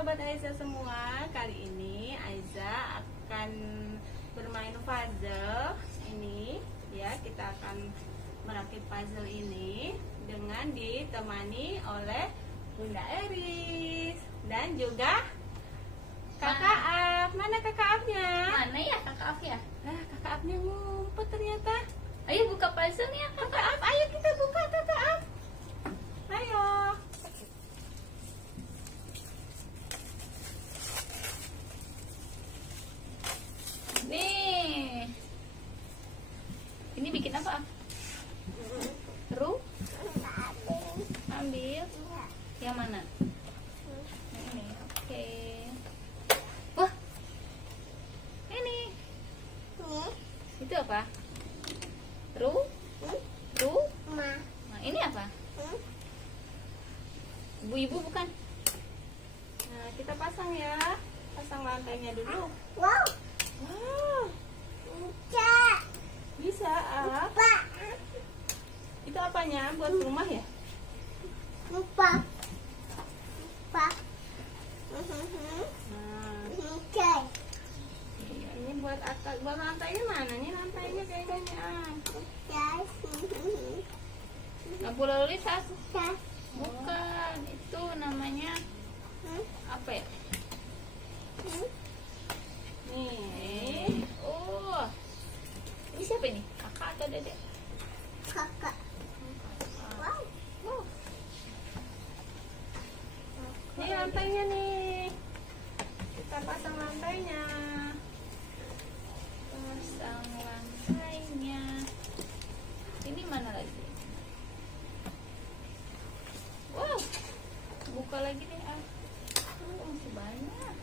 sahabat Ayza semua. Kali ini Ayza akan bermain puzzle ini ya. Kita akan merakit puzzle ini dengan ditemani oleh Bunda Eries dan juga Kakak Af. Mana Kakak Afnya? Mana ya Kakak Af ya? Kakak Afnya ngumpet ternyata. Ayo buka puzzle-nya Kakak Af, ayo kita buka Kakak Af. Ayo. Nih. Ini bikin apa? Ambil. Yang mana? Ini. Oke. Wah. Ini. Itu apa? Nah, ini apa? Ibu-ibu bukan? Nah, kita pasang ya. Pasang lantainya dulu. Wow. Wow. Bisa, Af. Itu apanya? Buat rumah ya? Lupa. Nah, ini buat atas. Buat lantainya mana? Nih lantainya kayaknya. Nggak boleh lintas. Bukan, itu namanya apa ya? Nih. Oh, ini siapa ini? Kakak atau dedek? Kakak. Wow. Ini lantainya nih. Kita pasang lantainya. Pasang lantainya. Ini mana lagi? Wow, buka lagi deh. Masih banyak.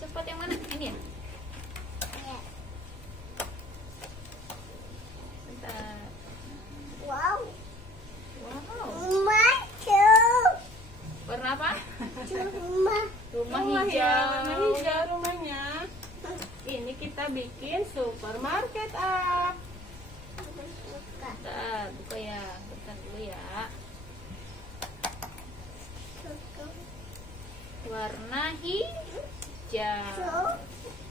Cepat yang mana? Ini ya? Bentar. Wow. Warna apa? Rumah. Rumah Rumah hijau. ya, warna hijau rumahnya. Ini kita bikin supermarket, Af. Bentar, buka ya. Bentar dulu ya. Warna hijau.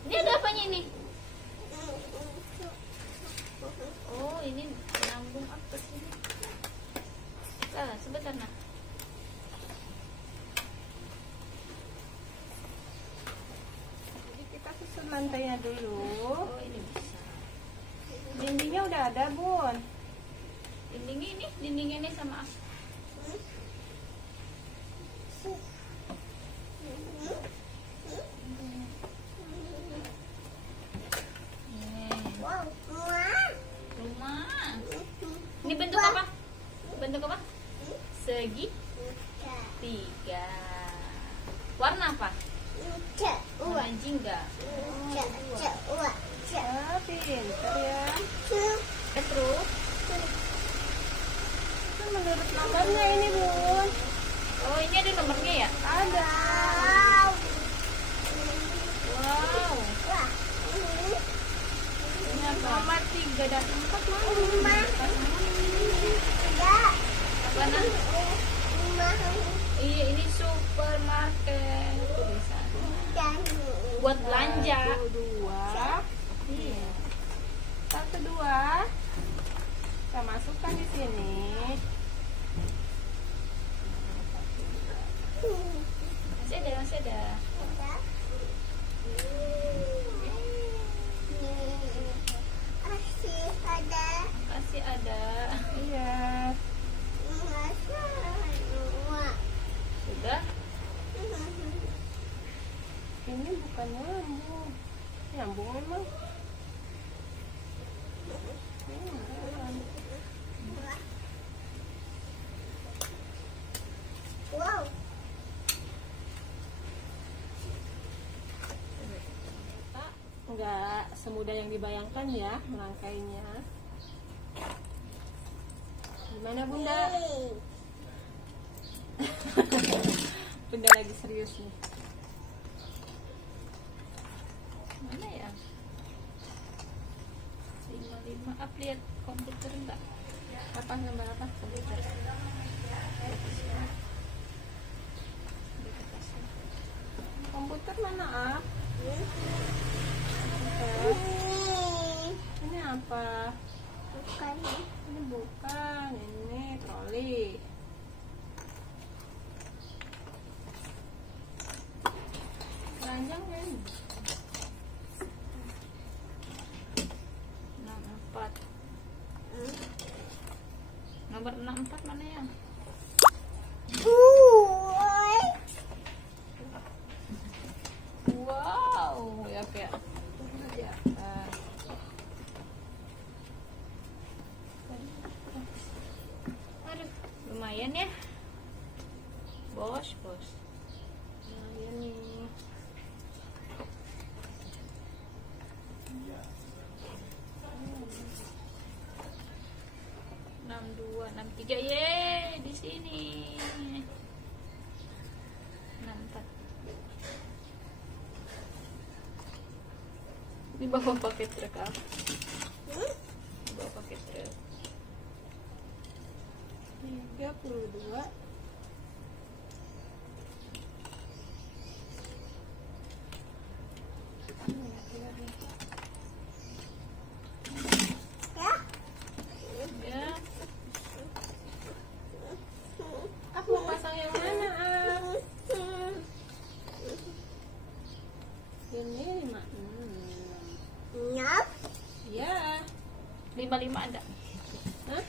Ini ada apanya ini? Oh, ini nyambung apa sih? Sebentar nah. Jadi kita susun lantainya dulu. Oh, ini bisa. Dindingnya udah ada, Bun. Dindingnya ini sama aku. Rumah. Ini bentuk apa? Bentuk apa? Segitiga. Warna apa? Warna jingga. Pintar ya. Terus Itu menurut nomornya ini, Bun. oh, ini ada nomornya ya? Ada. Wow. Ini apa? Nomor 3 dan 4 mana? Apa nah? Iya, ini supermarket tulisannya. Buat belanja. 2. Iya. 1, 2. Kita masukkan di sini. Masih ada. Masih ada. Iya. Sudah. Ini bukan nyambung. Nyambung memang. Wow. Enggak semudah yang dibayangkan ya melangkainya. Gimana Bunda? Bunda lagi serius nih. Mana ya? 55. Lihat komputer enggak? Apa gambar apa? Komputer mana ah? Ini apa? Bukan. Ini bukan, ini troli. Keranjang kan? 64. Nomor 64 mana ya? Wow, ya kayak Ya. aduh, lumayan ya. Bos. Nah, ini. Enam 63 ye di sini. 64. Ini bawa pakai truk ah. Bawa pakai truk. 32. Ya. Aku mau pasang yang mana ah? Ini 5. Nyap. Ya. 55 ada. Hah?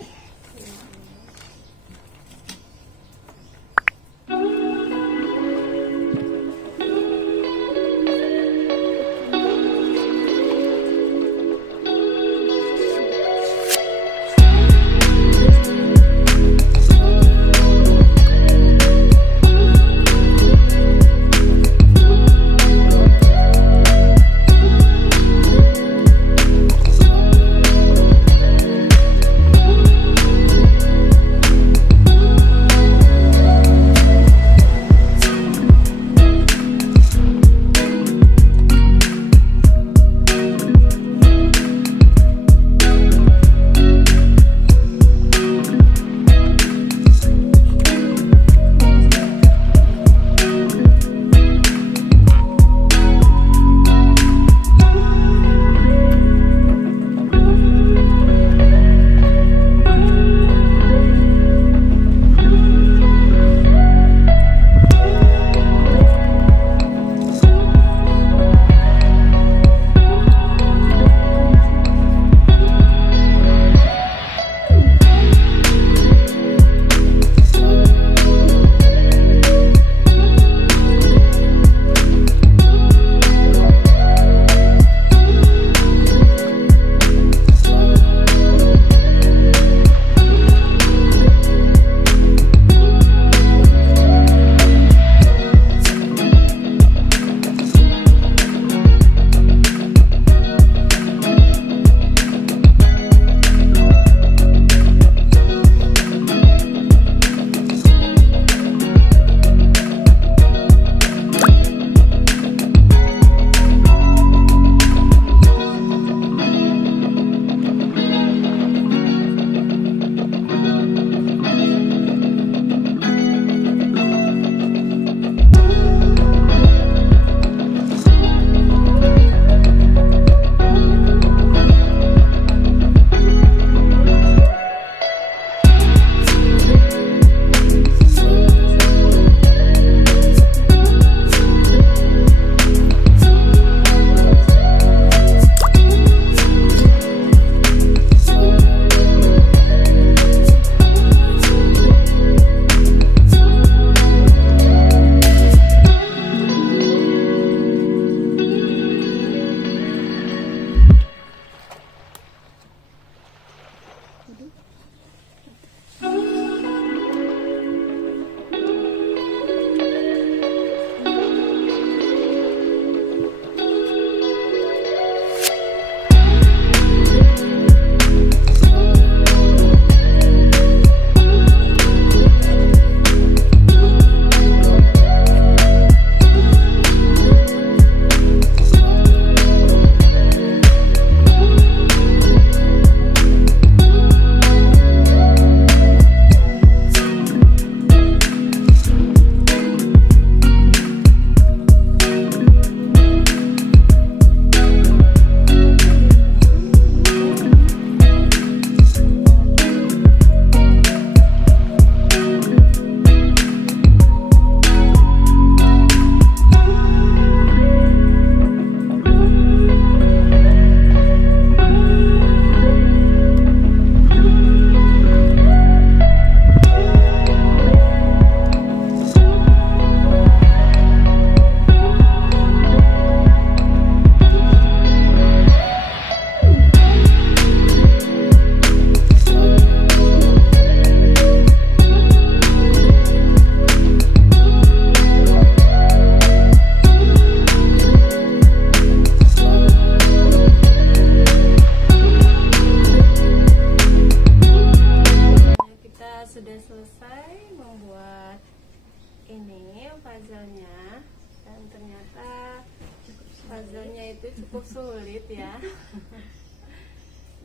sulit ya.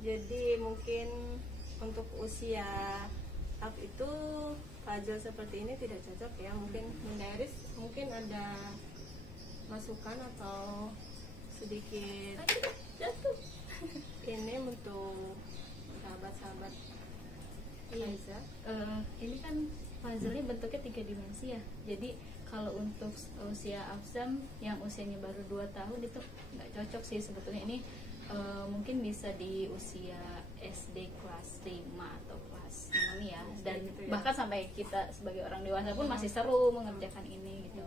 Jadi mungkin untuk usia up itu puzzle seperti ini tidak cocok ya. Mungkin Bunda Eries mungkin ada masukan atau sedikit ini untuk sahabat-sahabat Ayza. Ini kan puzzle-nya bentuknya 3 dimensi ya. Jadi kalau untuk usia absam yang usianya baru 2 tahun itu nggak cocok sih sebetulnya. Ini mungkin bisa di usia SD kelas 5 atau kelas 6 ya. Dan gitu ya. bahkan sampai kita sebagai orang dewasa pun masih seru mengerjakan ini gitu.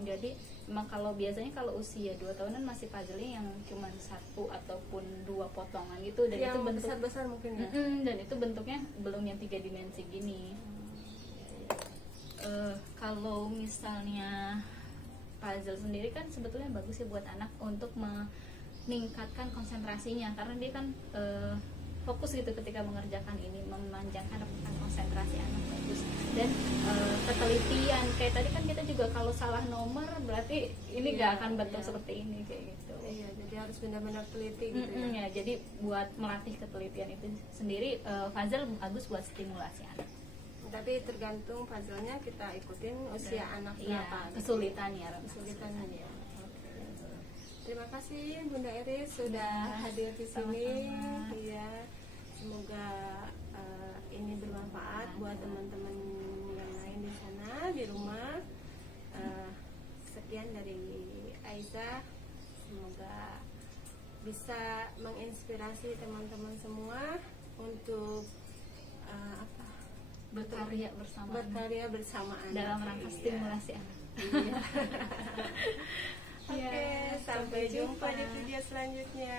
Jadi memang kalau biasanya kalau usia 2 tahunan masih puzzle-nya yang cuma 1 ataupun 2 potongan gitu, dan yang itu bentuk besar-besar mungkin ya. dan itu bentuknya belum yang 3 dimensi gini. Kalau misalnya puzzle sendiri kan sebetulnya bagus ya buat anak untuk meningkatkan konsentrasinya, karena dia kan fokus gitu ketika mengerjakan ini, memanjangkan konsentrasi anak bagus. Dan ketelitian kayak tadi kan kita juga kalau salah nomor berarti ini gak akan bentuk seperti ini kayak gitu. Iya, jadi harus benar-benar teliti gitu Ya, ya. jadi buat melatih ketelitian itu sendiri puzzle bagus buat stimulasi anak. Tapi tergantung puzzle-nya kita ikutin usia anak Iya, berapa. kesulitannya. Ya. Oke. Terima kasih Bunda Eries sudah hadir di sini. Sama-sama. Iya. Semoga ini bermanfaat buat teman-teman yang lain di sana di rumah. Sekian dari Ayza. Semoga bisa menginspirasi teman-teman semua untuk Berkarya bersama anak dalam rangka stimulasi anak. Iya. Oke, Ya, sampai jumpa di jumpa. video selanjutnya.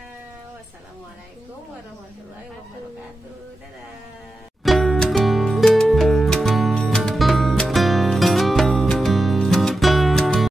Wassalamualaikum warahmatullahi wabarakatuh. Dadah.